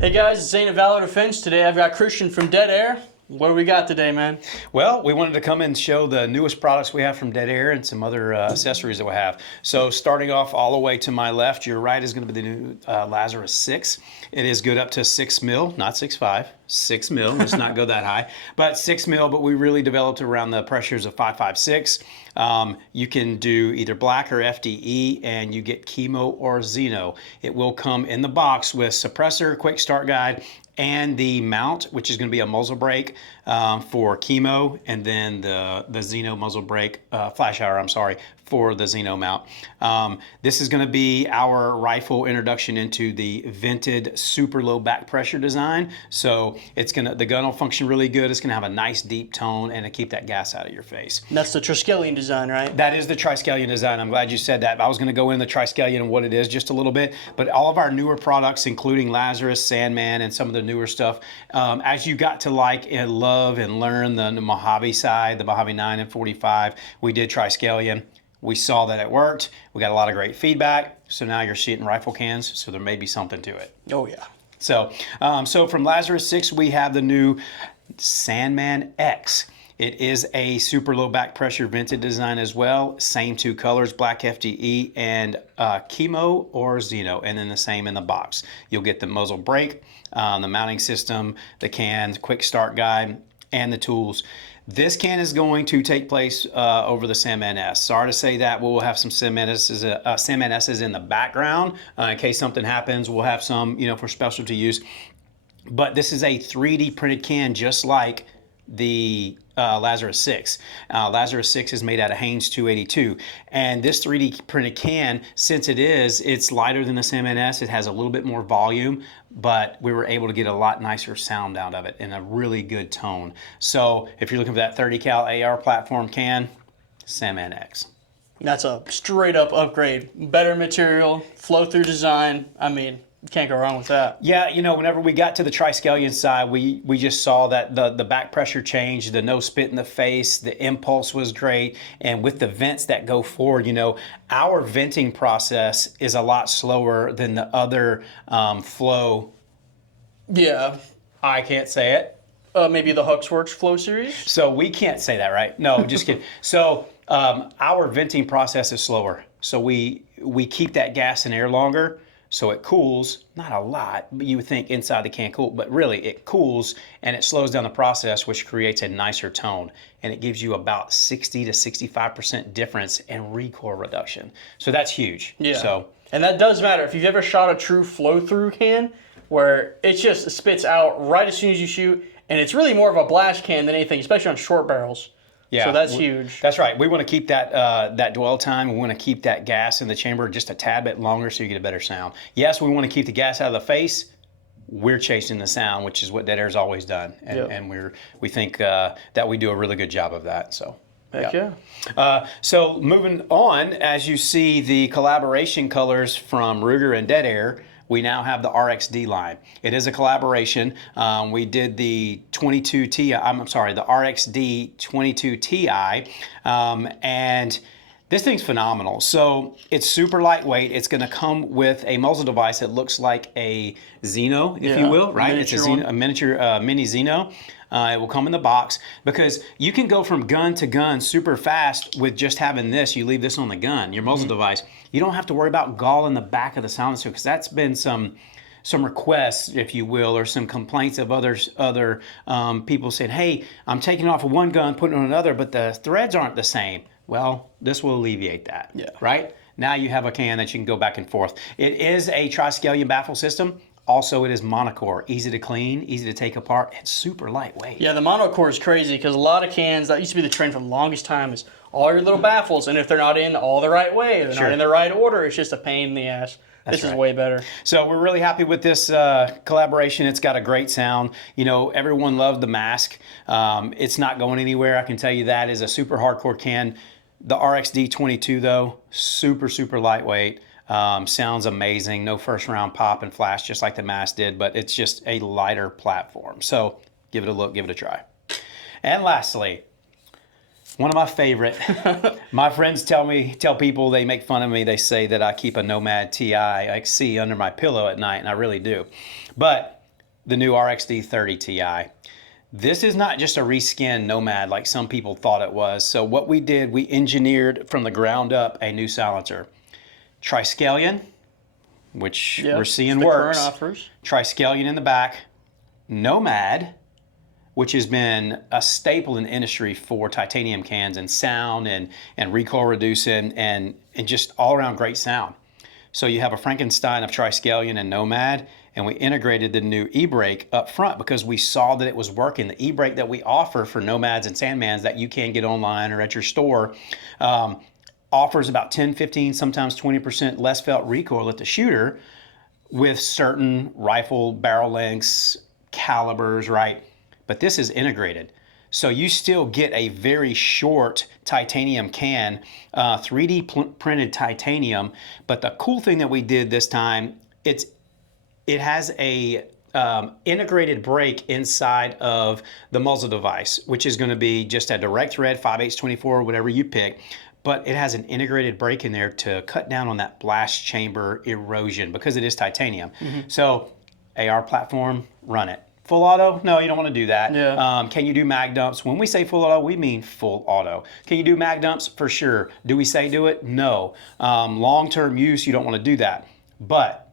Hey guys, it's Zane at Valor Defense. Today I've got Christian from Dead Air. What do we got today, man? Well, we wanted to come and show the newest products we have from Dead Air and some other accessories that we have. So starting off all the way to my left, your right is going to be the new Lazarus 6. It is good up to 6 mil, not 6.5, 6 mil. Let's not go that high, but 6 mil. But we really developed around the pressures of 5.56. You can do either black or FDE, and you get chemo or Xeno. It will come in the box with suppressor, quick start guide, and the mount, which is going to be a muzzle brake for chemo, and then the Xeno muzzle brake, flash hour, I'm sorry, for the Xeno mount. This is going to be our rifle introduction into the vented super low back pressure design. So the gun will function really good. It's going to have a nice deep tone and to keep that gas out of your face. And that's the Triskelion design, right? That is the Triskelion design. I'm glad you said that. I was going to go into the Triskelion and what it is just a little bit, but all of our newer products, including Lazarus, Sandman, and some of the newer stuff, as you got to like and love and learn the Mojave side, the Mojave 9 and 45, we did Triskelion. We saw that it worked. We got a lot of great feedback. So now you're shooting rifle cans, so there may be something to it. Oh yeah. So, from Lazarus 6, we have the new Sandman X. It is a super low back pressure vented design as well. Same two colors, black FDE and chemo or Xeno, and then the same in the box. You'll get the muzzle brake, the mounting system, the cans, quick start guide, and the tools. This can is going to take place over the Sandman S. Sorry to say that. We'll have some Sandman S's in the background in case something happens. We'll have some, for specialty use. But this is a 3D printed can, just like the Lazarus 6. Lazarus 6 is made out of Haynes 282, and this 3D printed can, since it's lighter than the Sandman S. It has a little bit more volume, but we were able to get a lot nicer sound out of it and a really good tone. So if you're looking for that 30 cal AR platform can, Sandman X. That's a straight up upgrade. Better material, flow through design. I mean, you can't go wrong with that. Yeah, whenever we got to the Triskelion side, we just saw that the back pressure changed, the no spit in the face, the impulse was great, and with the vents that go forward, our venting process is a lot slower than the other flow. Yeah. I can't say it. Maybe the Huxworks Flow series? So we can't say that, right? No, just kidding. So our venting process is slower. So we keep that gas in air longer. So it cools, not a lot, but you would think inside the can cool, but really it cools and it slows down the process, which creates a nicer tone. And it gives you about 60 to 65% difference in recoil reduction. So that's huge. Yeah. And that does matter. If you've ever shot a true flow-through can, where it just spits out right as soon as you shoot, and it's really more of a blast can than anything, especially on short barrels. Yeah, so that's huge. That's right. We want to keep that dwell time. We want to keep that gas in the chamber just a tad bit longer so you get a better sound. Yes, we want to keep the gas out of the face. We're chasing the sound, which is what Dead Air's always done, and we think that we do a really good job of that. So. Heck yeah. So moving on, as you see the collaboration colors from Ruger and Dead Air, we now have the RXD line. It is a collaboration. We did the the RXD22Ti, and this thing's phenomenal. So it's super lightweight. It's going to come with a muzzle device that looks like a Xeno, if you will, right? It's a miniature mini Xeno. It will come in the box because you can go from gun to gun super fast with just having this. You leave this on the gun, your muzzle device. You don't have to worry about gall in the back of the silencer, because that's been some requests, if you will, or some complaints of other people saying, hey, I'm taking off of one gun, putting it on another, but the threads aren't the same. Well, this will alleviate that, right? Now you have a can that you can go back and forth. It is a Triskelion baffle system. Also, it is monocore, easy to clean, easy to take apart, and super lightweight. Yeah, the monocore is crazy because a lot of cans, that used to be the trend for the longest time, is all your little baffles, and if they're not in all the right way, they're not in the right order, it's just a pain in the ass. This is way better. So we're really happy with this collaboration. It's got a great sound. Everyone loved the mask. It's not going anywhere, I can tell you that. Is a super hardcore can. The RXD22 though, super, super lightweight. Sounds amazing. No first round pop and flash, just like the mask did, but it's just a lighter platform. So give it a look, give it a try. And lastly, one of my favorite, my friends tell people, they make fun of me. They say that I keep a Nomad Ti XC under my pillow at night, and I really do. But the new RXD30 Ti. This is not just a reskin Nomad like some people thought it was. So what we did, we engineered from the ground up a new silencer. Triskelion, which we're seeing works. Current offers. Triskelion in the back. Nomad, which has been a staple in the industry for titanium cans and sound and recoil reducing and just all around great sound. So you have a Frankenstein of Triskelion and Nomad, and we integrated the new e-brake up front because we saw that it was working. The e-brake that we offer for Nomads and Sandmans that you can get online or at your store offers about 10, 15, sometimes 20% less felt recoil at the shooter with certain rifle barrel lengths, calibers, right? But this is integrated. So you still get a very short titanium can, 3D printed titanium. But the cool thing that we did this time, it has a integrated brake inside of the muzzle device, which is going to be just a direct red 5/8/24, whatever you pick. But it has an integrated brake in there to cut down on that blast chamber erosion because it is titanium. So AR platform, run it. Full auto? No, you don't want to do that. Yeah. Can you do mag dumps? When we say full auto, we mean full auto. Can you do mag dumps? For sure. Do we say do it? No. Long-term use, you don't want to do that. But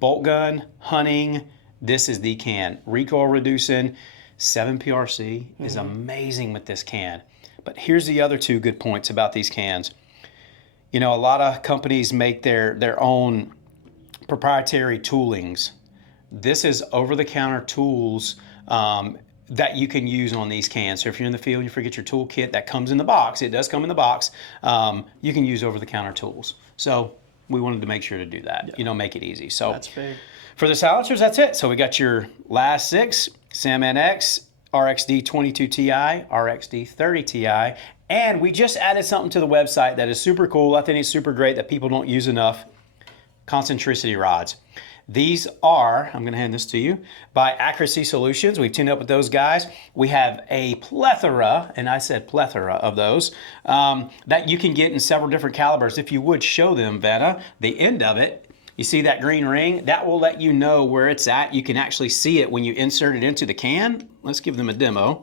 bolt gun, hunting, this is the can. Recoil reducing, 7 PRC is amazing with this can. But here's the other two good points about these cans. You know, a lot of companies make their own proprietary toolings. This is over-the-counter tools that you can use on these cans. So if you're in the field, you forget your toolkit, that comes in the box. It does come in the box. You can use over-the-counter tools. So we wanted to make sure to do that. You know, make it easy. So that's big. For the silencers, that's it. So we got your last 6, Sandman X, RXD22Ti, RXD30Ti, and we just added something to the website that is super cool. I think it's super great that people don't use enough. Concentricity rods. These are, I'm going to hand this to you, by Accuracy Solutions. We've teamed up with those guys. We have a plethora, and I said plethora of those, that you can get in several different calibers. If you would show them, Vanna, the end of it, you see that green ring? That will let you know where it's at. You can actually see it when you insert it into the can. Let's give them a demo.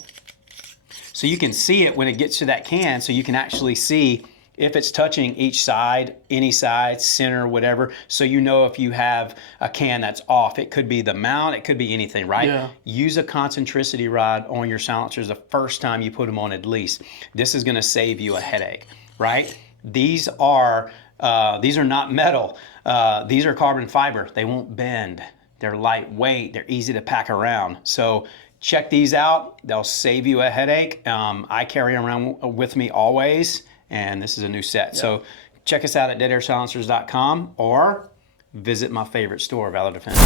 So you can see it when it gets to that can, so you can actually see if it's touching each side, any side, center, whatever, so you know if you have a can that's off. It could be the mount, it could be anything, right? Yeah. Use a concentricity rod on your silencers the first time you put them on at least. This is gonna save you a headache, right? These are not metal. These are carbon fiber. They won't bend. They're lightweight. They're easy to pack around. So check these out. They'll save you a headache. I carry them around with me always. And this is a new set. Yeah. So check us out at DeadAirSilencers.com or visit my favorite store, Valor Defense.